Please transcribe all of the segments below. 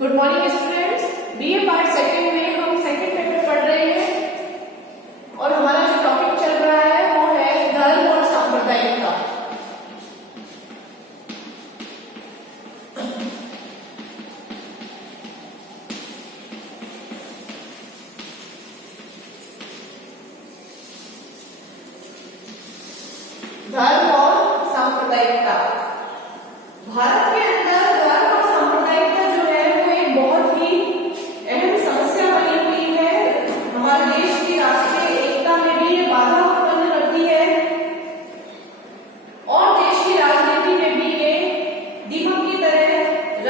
Good morning students. BA part second में हम second paper पढ़ रहे हैं और हमारा जो टॉपिक चल रहा है वो है धर्म और सांप्रदायिकता। धर्म और सांप्रदायिकता। भारत के अंदर धर्म और सांप्रदायिकता जो है वो एक बहुत ही अहम समस्या बनी हुई है। हमारे देश की राष्ट्रीय एकता में भी ये बाधा उत्पन्न करती है और देश की राजनीति में भी ये दीमक की तरह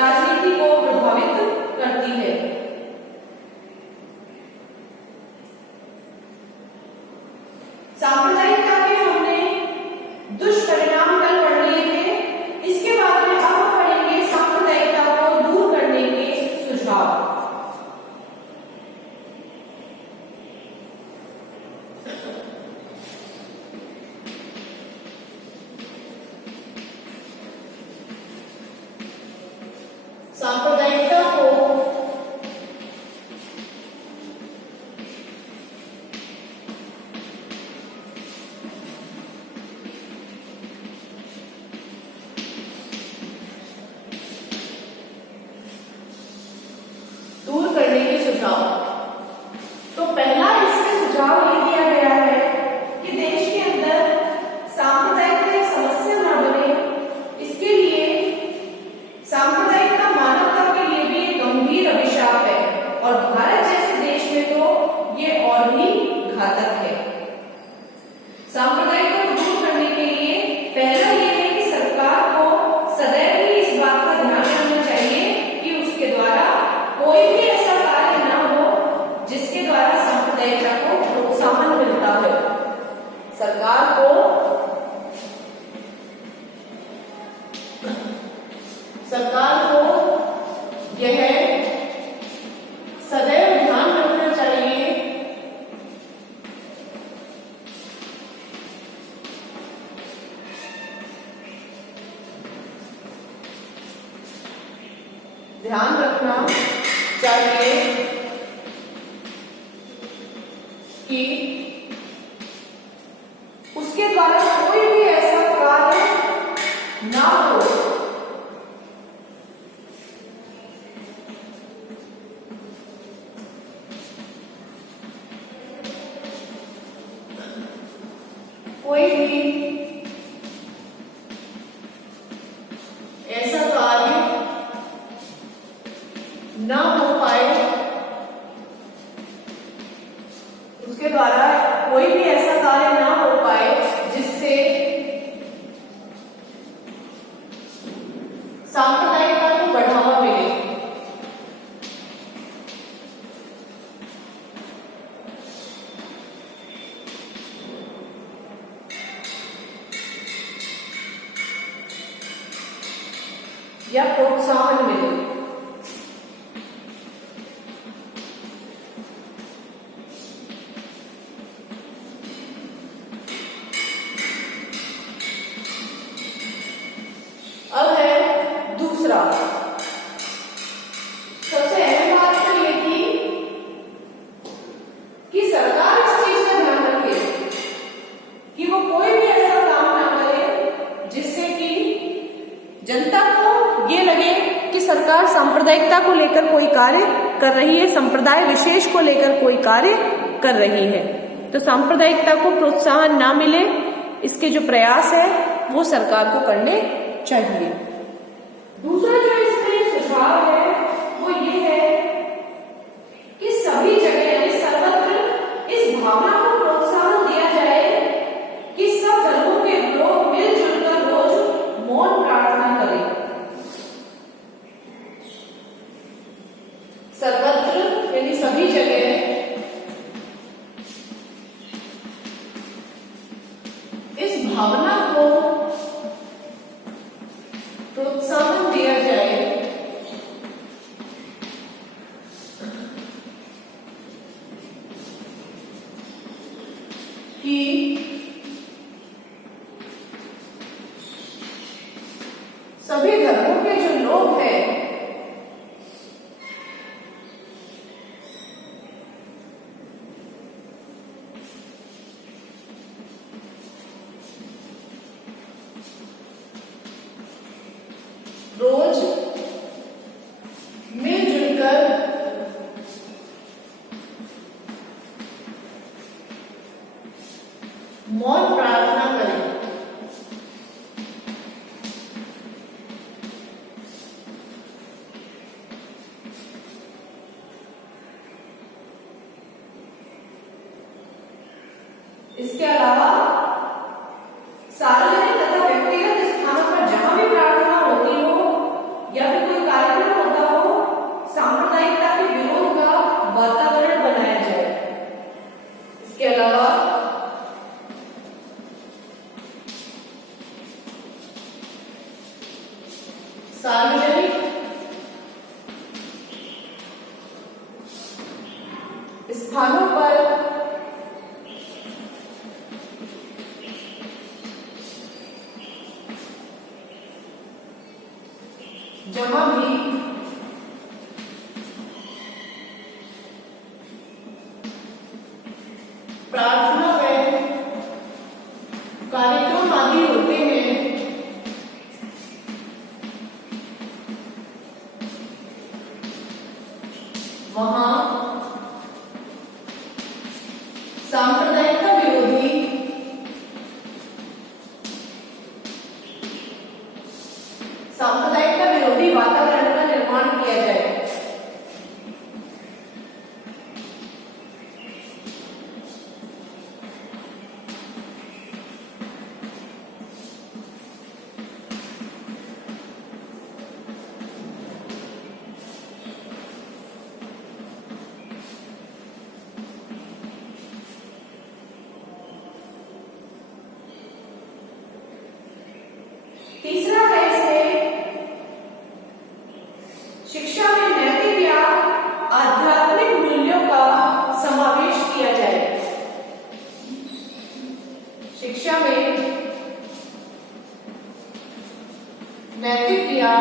राजनीति को प्रभावित करती है। सांप्रदायिकता के हमने दुष्परिणाम कल पढ़ लिए थे। इसके बाद में अब हम पढ़ेंगे सांप्रदायिकता को दूर करने के सुझाव। सांप्रदायिकता को दूर करने के सुझाव। तो पहला इसमें सुझाव ये दिया गया है कि देश के अंदर सांप्रदायिकता एक समस्या ना बने, इसके लिए सांप्रदायिकता मानवता के लिए भी एक गंभीर अभिशाप है और भारत जैसे देश में तो ये और भी घातक है। सांप्रदायिकता को दूर करने के लिए पहला ये है कि सरकार को सदैव ही इस बात का ध्यान रखना चाहिए कि उसके द्वारा कोई भी ऐसा कार्य ना हो जिसके द्वारा सांप्रदायिकता को प्रोत्साहन मिलता है। सरकार को यह सदैव ध्यान रखना चाहिए कि उसके द्वारा कोई भी ऐसा कार्य ना हो कोई भी ऐसा कार्य ना हो पाए, उसके द्वारा कोई भी ऐसा कार्य ना हो पाए जिससे सांप्रदायिकता को बढ़ावा मिले। या प्रोत्साहन मिले। अब है दूसरा, सबसे अहम बात तो ये थी कि सरकार इस चीज का ध्यान रखे कि वो कोई भी ऐसा काम ना करे जिससे कि जनता को ये लगे कि सरकार सांप्रदायिकता को लेकर कोई कार्य कर रही है, संप्रदाय विशेष को लेकर कोई कार्य कर रही है। तो सांप्रदायिकता को प्रोत्साहन ना मिले, इसके जो प्रयास है वो सरकार को करने चाहिए। दूसरा जो इसमें सुझाव है वो ये है कि सभी जगह यानी सर्वत्र इस भावना को प्रोत्साहन दिया जाए कि सब धर्मों के लोग मिलजुल कर रोज मौन प्रार्थना करें। सर्वत्र यानी सभी जगह इस भावना को प्रोत्साहन दिया जाए कि सभी धर्मों के जो लोग हैं इसके अलावा सार्वजनिक तथा व्यक्तिगत स्थानों पर जहां भी प्रार्थना होती हो या फिर कोई कार्यक्रम होता हो, सांप्रदायिकता के विरोध का वातावरण बनाया जाए। इसके अलावा सार्वजनिक स्थानों पर जहां भी प्रार्थना व कार्यक्रम आदि होते हैं, वहां सांप्रदायिकता विरोधी वातावरण का निर्माण किया जाए। तीसरा है इसमें शिक्षा में नैतिक या आध्यात्मिक मूल्यों का समावेश किया जाए। शिक्षा में नैतिक या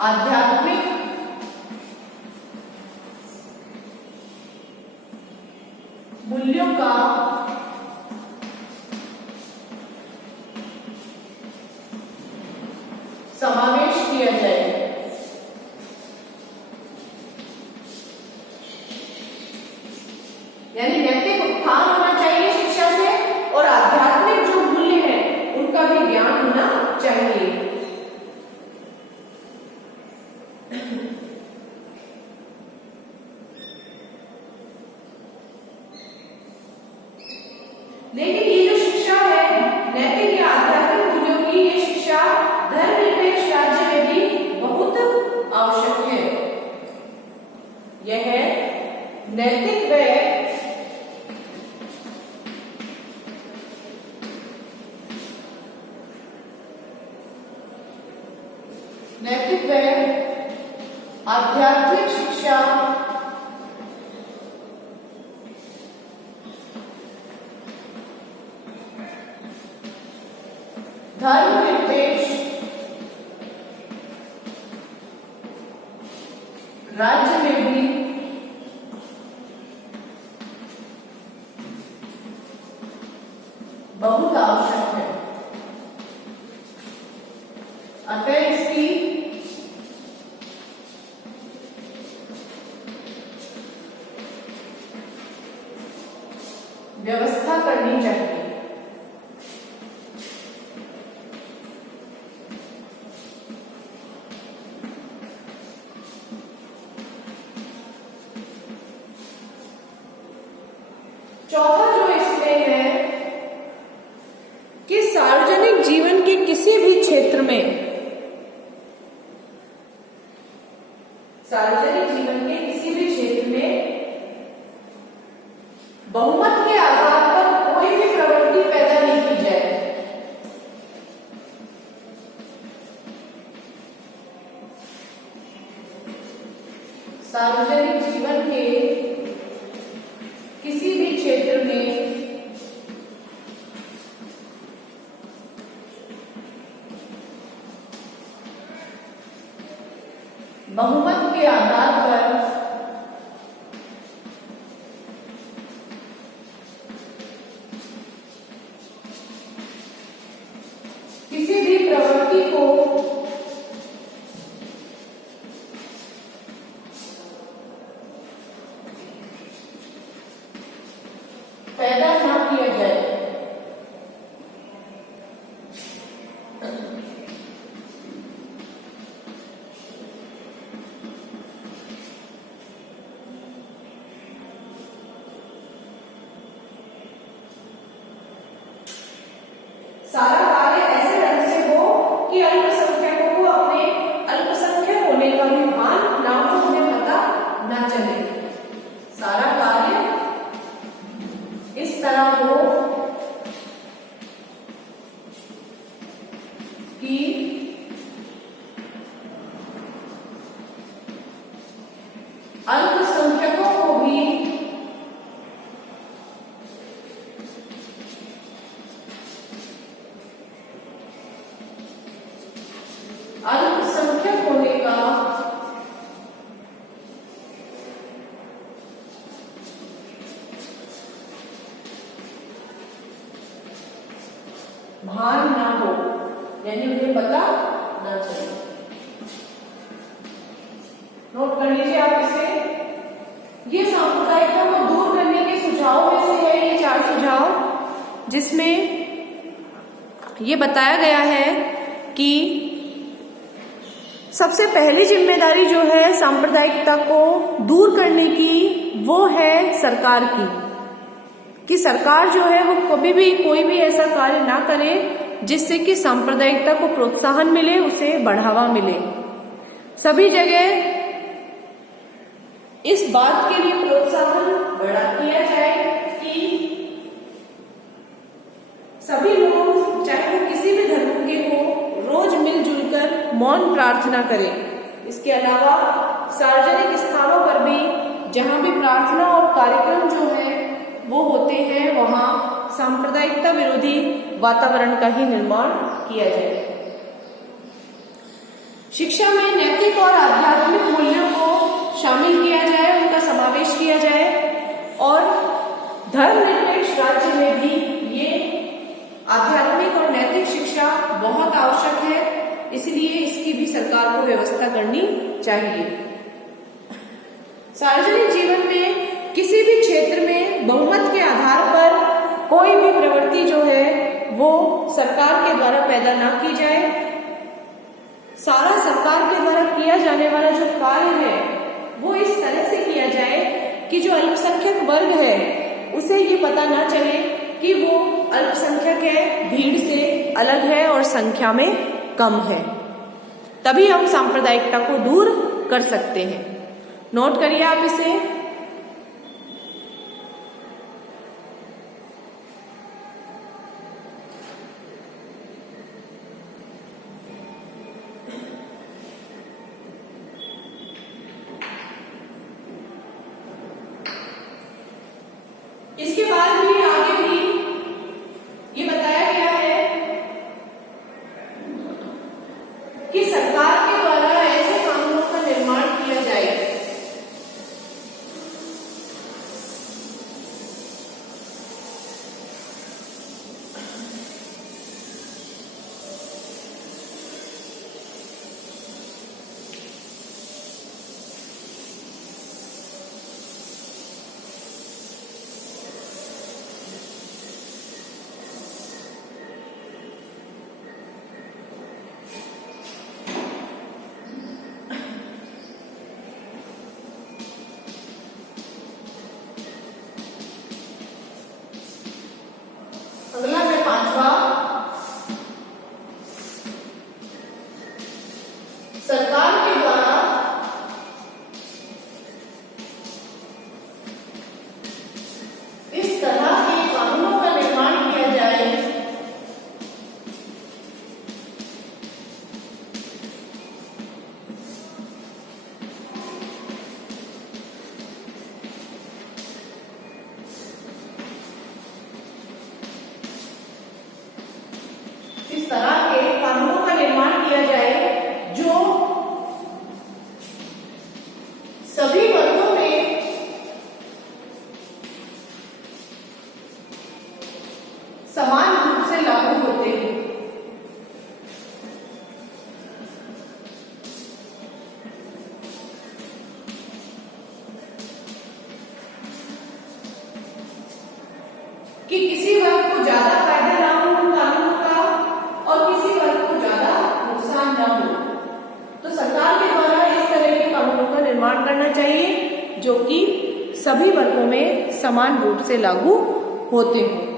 आध्यात्मिक मूल्यों का समावेश किया जाए। यानी नैतिक उत्थान होना चाहिए शिक्षा से, और आध्यात्मिक जो मूल्य हैं उनका भी ज्ञान होना चाहिए। लेकिन ये जो शिक्षा है नैतिक या आध्यात्मिक मूल्यों की, ये शिक्षा धर्मनिरपेक्ष राज्य में भी बहुत आवश्यक है। यह नैतिक व आध्यात्मिक शिक्षा धर्मनिरपेक्ष राज्य में भी बहुत आवश्यक है। अतः इसकी व्यवस्था करनी चाहिए। चौथा जो इसमें है कि सार्वजनिक जीवन के किसी भी क्षेत्र में, सार्वजनिक जीवन के किसी भी क्षेत्र में बहुमत के आधार पर कोई भी प्रवृत्ति पैदा नहीं की जाए। सार्वजनिक जीवन के किसी भी क्षेत्र में बहुमत के आधार पर किसी भी प्रवृत्ति को पैदा न किया जाए। उन्हें पता ना चले। नोट कर लीजिए आप इसे। ये सांप्रदायिकता को दूर करने के सुझाव में से है ये 4 सुझाव, जिसमें ये बताया गया है कि सबसे पहली जिम्मेदारी जो है सांप्रदायिकता को दूर करने की वो है सरकार की, कि सरकार जो है वो कभी भी कोई भी ऐसा कार्य ना करे जिससे कि सांप्रदायिकता को प्रोत्साहन मिले, उसे बढ़ावा मिले। सभी जगह इस बात के लिए प्रोत्साहन बढ़ा किया जाए कि सभी लोग चाहे वो किसी भी धर्म के हो रोज मिलजुल कर मौन प्रार्थना करें। इसके अलावा सार्वजनिक स्थानों पर भी जहां भी प्रार्थना और कार्यक्रम जो है वो होते हैं वहां सांप्रदायिकता विरोधी वातावरण का ही निर्माण किया जाए। शिक्षा में नैतिक और आध्यात्मिक मूल्यों को शामिल किया जाए, उनका समावेश किया जाए और धर्मनिरपेक्ष राज्य में भी ये आध्यात्मिक और नैतिक शिक्षा बहुत आवश्यक है, इसलिए इसकी भी सरकार को व्यवस्था करनी चाहिए। सार्वजनिक जीवन में किसी भी क्षेत्र में बहुमत के आधार पर कोई भी प्रवृत्ति जो है वो सरकार के द्वारा पैदा ना की जाए। सारा सरकार के द्वारा किया जाने वाला जो कार्य है वो इस तरह से किया जाए कि जो अल्पसंख्यक वर्ग है उसे ये पता ना चले कि वो अल्पसंख्यक है, भीड़ से अलग है और संख्या में कम है। तभी हम सांप्रदायिकता को दूर कर सकते हैं। नोट करिए आप इसे। इसके बाद भी आगे भी ये बताया गया है कि सरकार के द्वारा ऐसे कानूनों का निर्माण किया जाए अगला है 5वां, सरकार के द्वारा इस तरह के कानूनों का निर्माण किया जाए इस तरह के कानूनों का निर्माण किया जाए जो सभी वर्गों में समान रूप से लागू होते हैं। कि किसी वर्ग को ज्यादा फायदा ना हो कानून का और किसी वर्ग को ज्यादा नुकसान ना हो, तो सरकार के द्वारा इस तरह के कानूनों का निर्माण करना चाहिए जो कि सभी वर्गों में समान रूप से लागू होते हैं।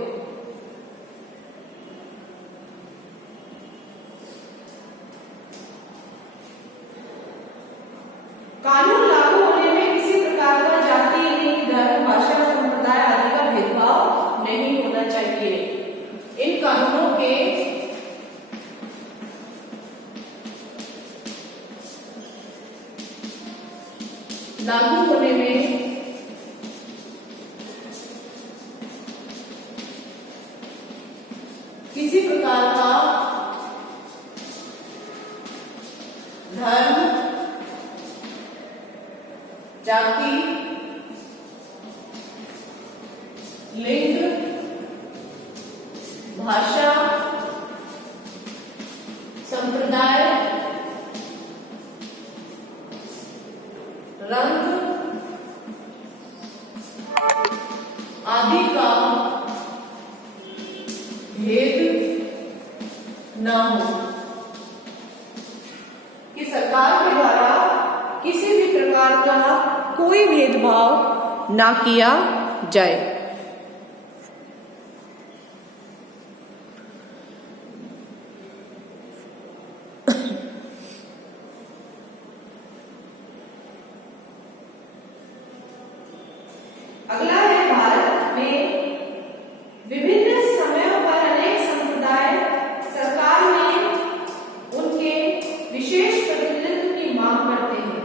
कानून लागू होने में किसी प्रकार का जाति, लिंग, धर्म, भाषा, संप्रदाय आदि का भेदभाव नहीं होना चाहिए। इन कानूनों के लागू होने में किसी प्रकार का धर्म, जाति, लिंग, भाषा, संप्रदाय, रंग आदि का भेद न हो, कि सरकार के द्वारा किसी भी प्रकार का कोई भेदभाव ना किया जाए। अगला है, भारत में विभिन्न समयों पर अनेक संप्रदाय सरकार में उनके विशेष प्रतिनिधित्व की मांग करते हैं।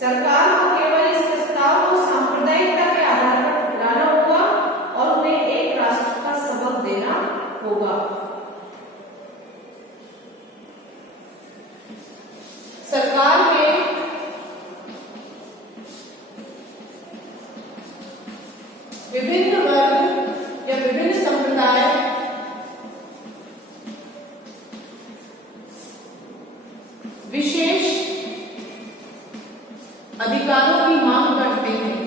सरकार को केवल इस प्रस्ताव को सांप्रदायिकता के आधार पर ठुकराना होगा और उन्हें एक राष्ट्र का सबक देना होगा। सरकार के विभिन्न वर्ग या विभिन्न संप्रदाय विशेष अधिकारों की मांग करते हैं।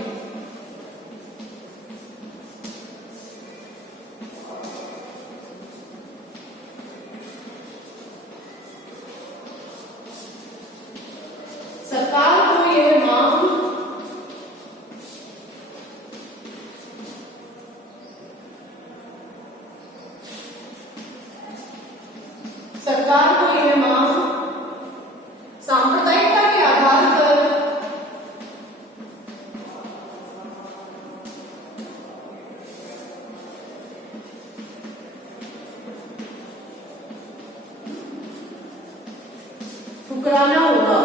सरकार को यह मांग सांप्रदायिकता के आधार पर ठुकराना होगा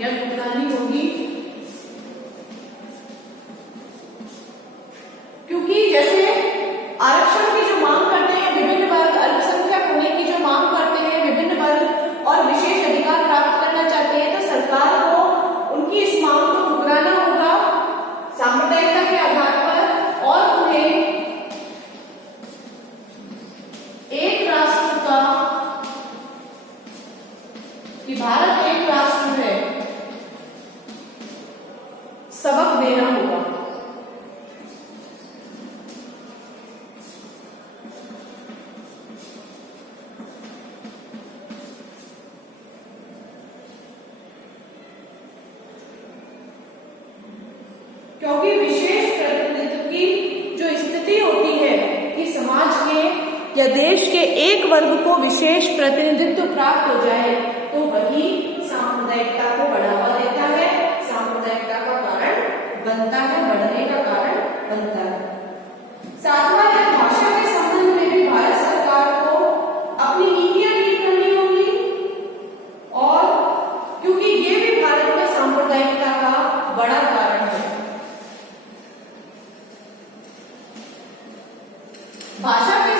या ठुकरानी होगी, क्योंकि जैसे आरक्षण की जो मांग करते हैं विभिन्न वर्ग, अल्पसंख्यक होने की जो मांग करते हैं विभिन्न वर्ग और विशेष अधिकार प्राप्त करना चाहते हैं, तो सरकार को उनकी इस मांग को ठुकराना होगा सांप्रदायिकता के आधार पर और उन्हें एक राष्ट्र का, कि भारत एक राष्ट्र है, सबक देना होगा। क्योंकि विशेष प्रतिनिधित्व की जो स्थिति होती है कि समाज के या देश के एक वर्ग को विशेष प्रतिनिधित्व प्राप्त हो जाए, तो वही सांप्रदायिकता को बढ़ावा देता है, सांप्रदायिकता का कारण बनता है, बढ़ने का कारण बनता है। सातवां है, भाषा के संबंध में भी भारत सरकार को अपनी नीतियां ठीक करनी होगी, और क्योंकि ये भी भारत में सांप्रदायिकता का बड़ा कारण है। भाषा के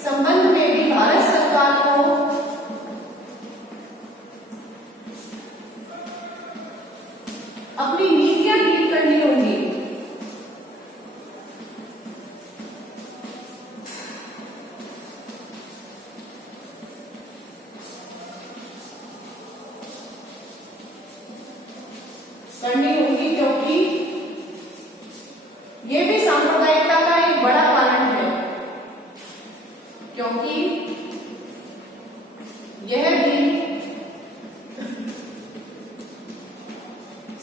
संबंध में भी भारत सरकार को अपनी नीतियां ठीक करनी होंगी। क्योंकि ये भी सांप्रदायिकता का एक बड़ा कारण है, क्योंकि यह भी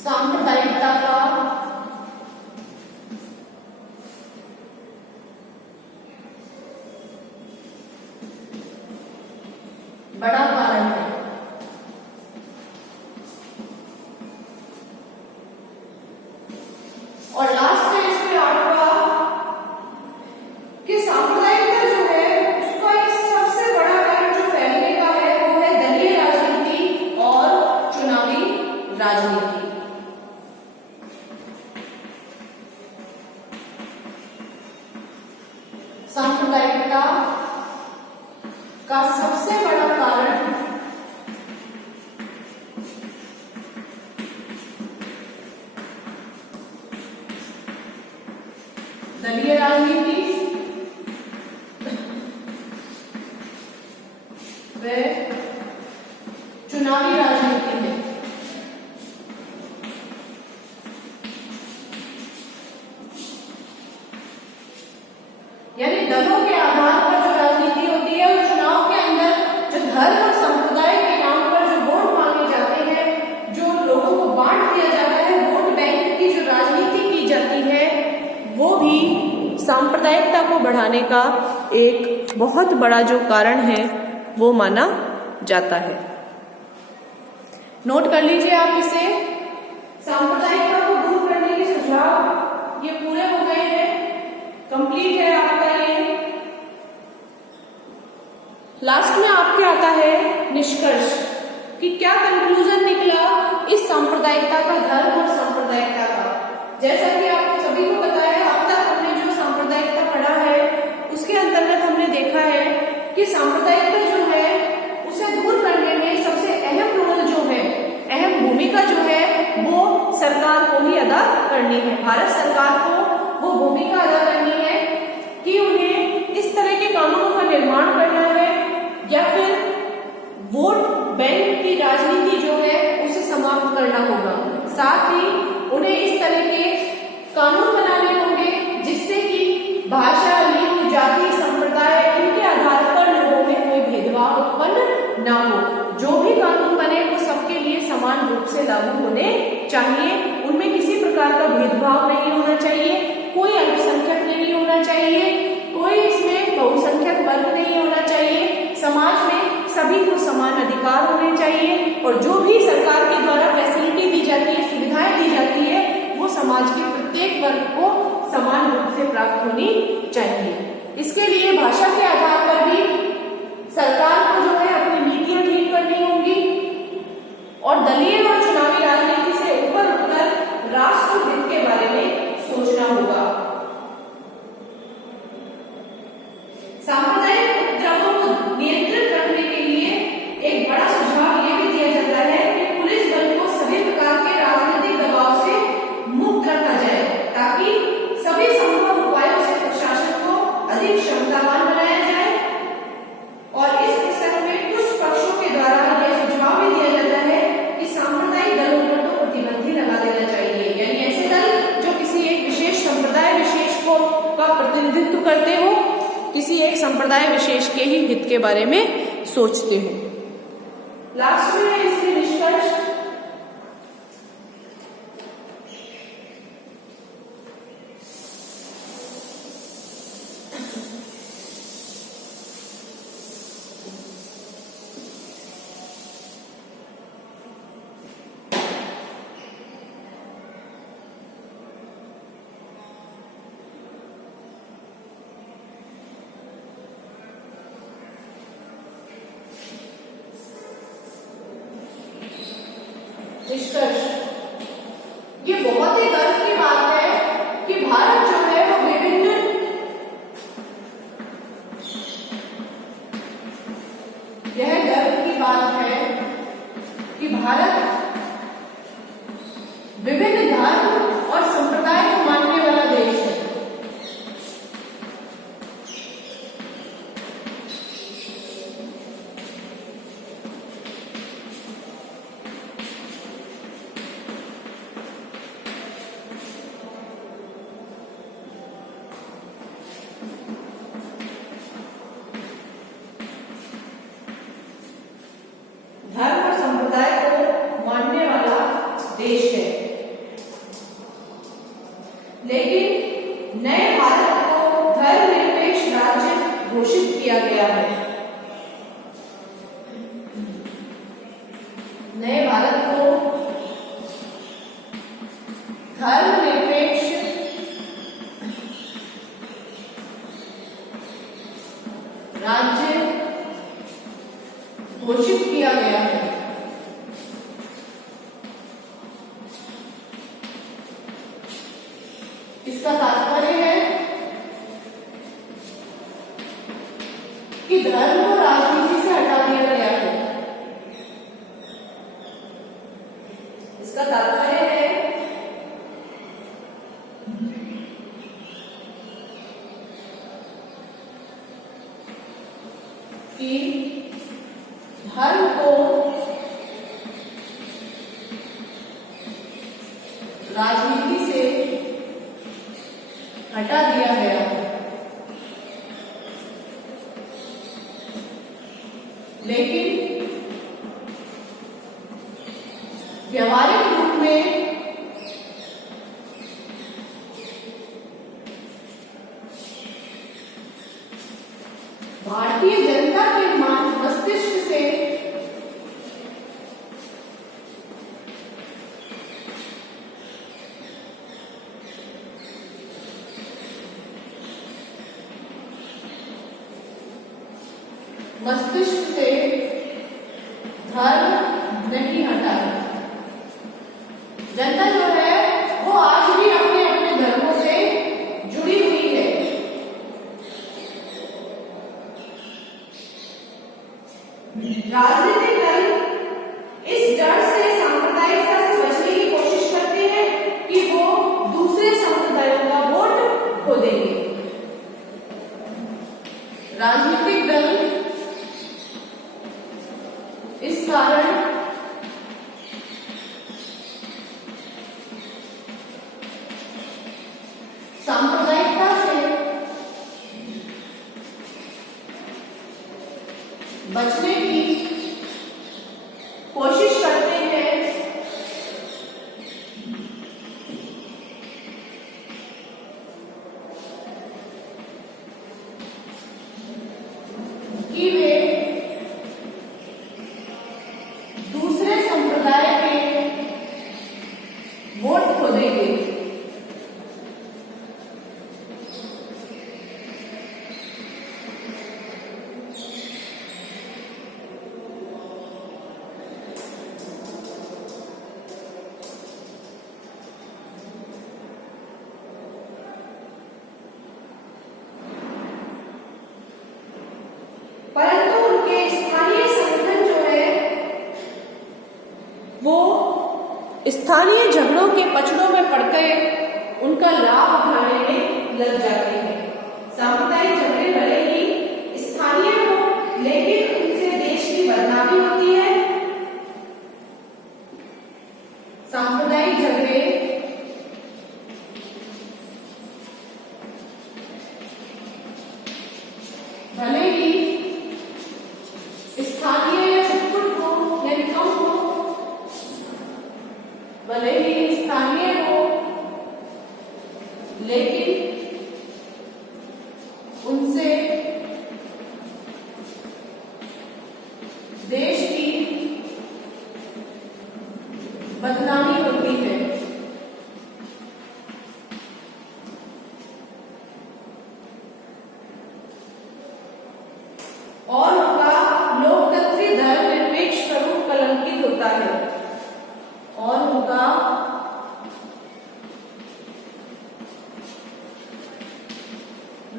सांप्रदायिकता का बड़ा कारण है। और लास्ट है इसमें 8वां, कि सांप्रदायिकता जो है उसका एक सबसे बड़ा कारण जो फैलने का है वो है दलीय राजनीति और चुनावी राजनीति। सांप्रदायिकता का सबसे बड़ा कारण दलीय राजनीति चुनावी राजनीति है। यानी दलों के आधार पर जो राजनीति होती है, और चुनाव के अंदर जो धर्म और संप्रदाय के नाम पर जो वोट मांगे जाते हैं, जो लोगों को बांट दिया जाता है, वोट बैंक की जो राजनीति की जाती है, वो भी सांप्रदायिकता को बढ़ाने का एक बहुत बड़ा जो कारण है वो माना जाता है। नोट कर लीजिए आप इसे। सांप्रदायिकता को दूर करने के सुझाव ये पूरे हो गए हैं, कंप्लीट है आपका ये। लास्ट में आपके आता है निष्कर्ष कि क्या कंक्लूजन निकला इस सांप्रदायिकता का, धर्म और सांप्रदायिकता का। जैसा कि आप सभी को पता है, अब तक हमने जो सांप्रदायिकता पढ़ा है उसके अंतर्गत हमने देखा है कि सांप्रदायिकता जो है उसे दूर करने में सबसे अहम रोल जो है, अहम भूमिका जो है वो सरकार को ही अदा करनी है। भारत सरकार को वो भूमिका अदा करनी है कि उन्हें इस तरह के कानूनों का निर्माण करना है या फिर वोट बैंक की राजनीति जो है उसे समाप्त करना होगा। साथ ही उन्हें इस तरह के कानून बनाने होंगे जिससे कि भाषा, लिंग, जाति, संप्रदाय इनके आधार पर लोगों में कोई भेदभाव उत्पन्न ना हो। जो भी कानून बने वो सबके लिए समान रूप से लागू होने चाहिए। उनमें किसी प्रकार का भेदभाव नहीं होना चाहिए, कोई अल्पसंख्यक नहीं होना चाहिए, कोई इसमें बहुसंख्यक वर्ग नहीं होना चाहिए। समाज में सभी को समान अधिकार होने चाहिए और जो भी सरकार के द्वारा फैसिलिटी दी जाती है, सुविधाएं दी जाती है, वो समाज के प्रत्येक वर्ग को समान रूप से प्राप्त होनी चाहिए। इसके लिए भाषा के आधार पर भी सरकार को जो है अपनी नीतियां ठीक करनी होंगी और दलीय और चुनावी राजनीति से ऊपर उठकर राष्ट्र हित के बारे में सोचना होगा। सांप्रदायिक उपद्रवों को नियंत्रित रखने के लिए एक बड़ा सुझाव ये भी दिया जाता है कि पुलिस बल को सभी प्रकार के राजनीतिक दबाव से मुक्त रखा जाए ताकि सभी संभव उपायों से प्रशासन को अधिक क्षमतावान बनाया जाए। और इस प्रसंग में कुछ पक्षों के द्वारा यह सुझाव भी दिया जाता है कि सांप्रदायिक दलों पर तो प्रतिबंध ही लगा देना चाहिए। यानी ऐसे दल जो किसी एक विशेष संप्रदाय विशेष को का प्रतिनिधित्व करते हो, किसी एक संप्रदाय विशेष के ही हित के बारे में सोचते हो। लास्ट में इसके निष्कर्ष ये बहुत ही गर्व की बात है कि भारत जो है वो विभिन्न यह गर्व की बात है कि भारत विभिन्न धर्म और संप्रदाय को मानने वाला देश है। धर्म और संप्रदाय को मानने वाला देश है, लेकिन नए भारत को धर्मनिरपेक्ष राज्य घोषित किया गया है। नए भारत को धर्मनिरपेक्ष राज्य घोषित किया गया है। इसका तात्पर्य है कि धर्म को राजनीति से हटा दिया गया है। इसका तात्पर्य है कि धर्म को लेकिन व्यवहारिक रूप में भारतीय जनता के मस्तिष्क से धर्म नहीं हटा। जनता जो है वो आज भी अपने अपने धर्मों से जुड़ी हुई है। राजनीतिक दल इस डर से सांप्रदायिकता से बचने की कोशिश करते हैं कि वो दूसरे संप्रदायों का वोट खो देंगे। राजनीतिक दल इस कारण सांप्रदायिकता से बचने की कोशिश करते हैं कि वे दूसरे संप्रदाय के वोट खो देंगे। परंतु उनके स्थानीय संगठन जो है वो स्थानीय झगड़ों के पचड़ों में पड़कर उनका लाभ उठाने में लग जाते हैं। सांप्रदायिक झगड़े भले ही स्थानीय हो, लेकिन उनसे देश की बदनामी होती है। सांप्रदायिक झगड़े भले ही स्थानीय या छुटपुट हो या निकम हो, भले ही स्थानीय हो, लेकिन उनसे देश की बदनामी होती है। और उनका लोकतंत्री धर्मनिरपेक्ष स्वरूप कलंकित होता है। और उनका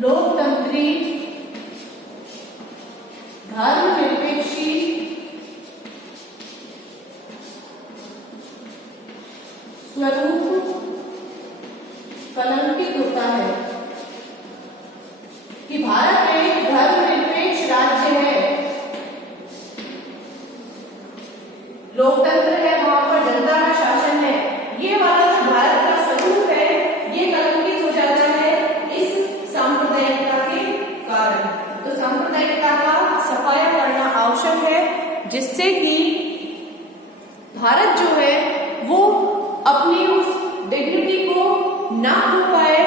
लोकतंत्री धर्मनिरपेक्षी स्वरूप कलंकित होता है कि भारत एक धर्मनिरपेक्ष राज्य है, लोकतंत्र है, वहां पर जनता का शासन है। ये वाला जो भारत का स्वरूप है ये कलंकित हो जाता है इस सांप्रदायिकता के कारण। तो सांप्रदायिकता का सफाया करना आवश्यक है, जिससे कि भारत जो है वो अपनी उस डिग्निटी को ना खो पाए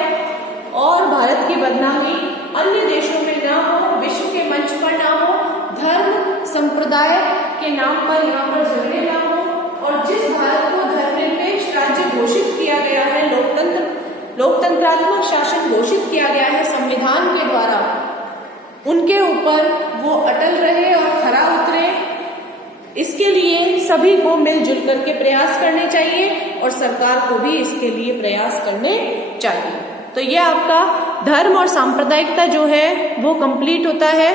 और भारत की बदनामी अन्य देशों में ना हो, विश्व के मंच पर ना हो, धर्म संप्रदाय के नाम पर यहाँ पर झगड़े ना हो। और जिस भारत को धर्मनिरपेक्ष राज्य घोषित किया गया है, लोकतंत्रात्मक शासन घोषित किया गया है संविधान के द्वारा, उनके ऊपर वो अटल रहे और खरा उतरे। इसके लिए सभी को मिलजुल करके प्रयास करने चाहिए और सरकार को भी इसके लिए प्रयास करने चाहिए। तो ये आपका धर्म और सांप्रदायिकता जो है वो कंप्लीट होता है।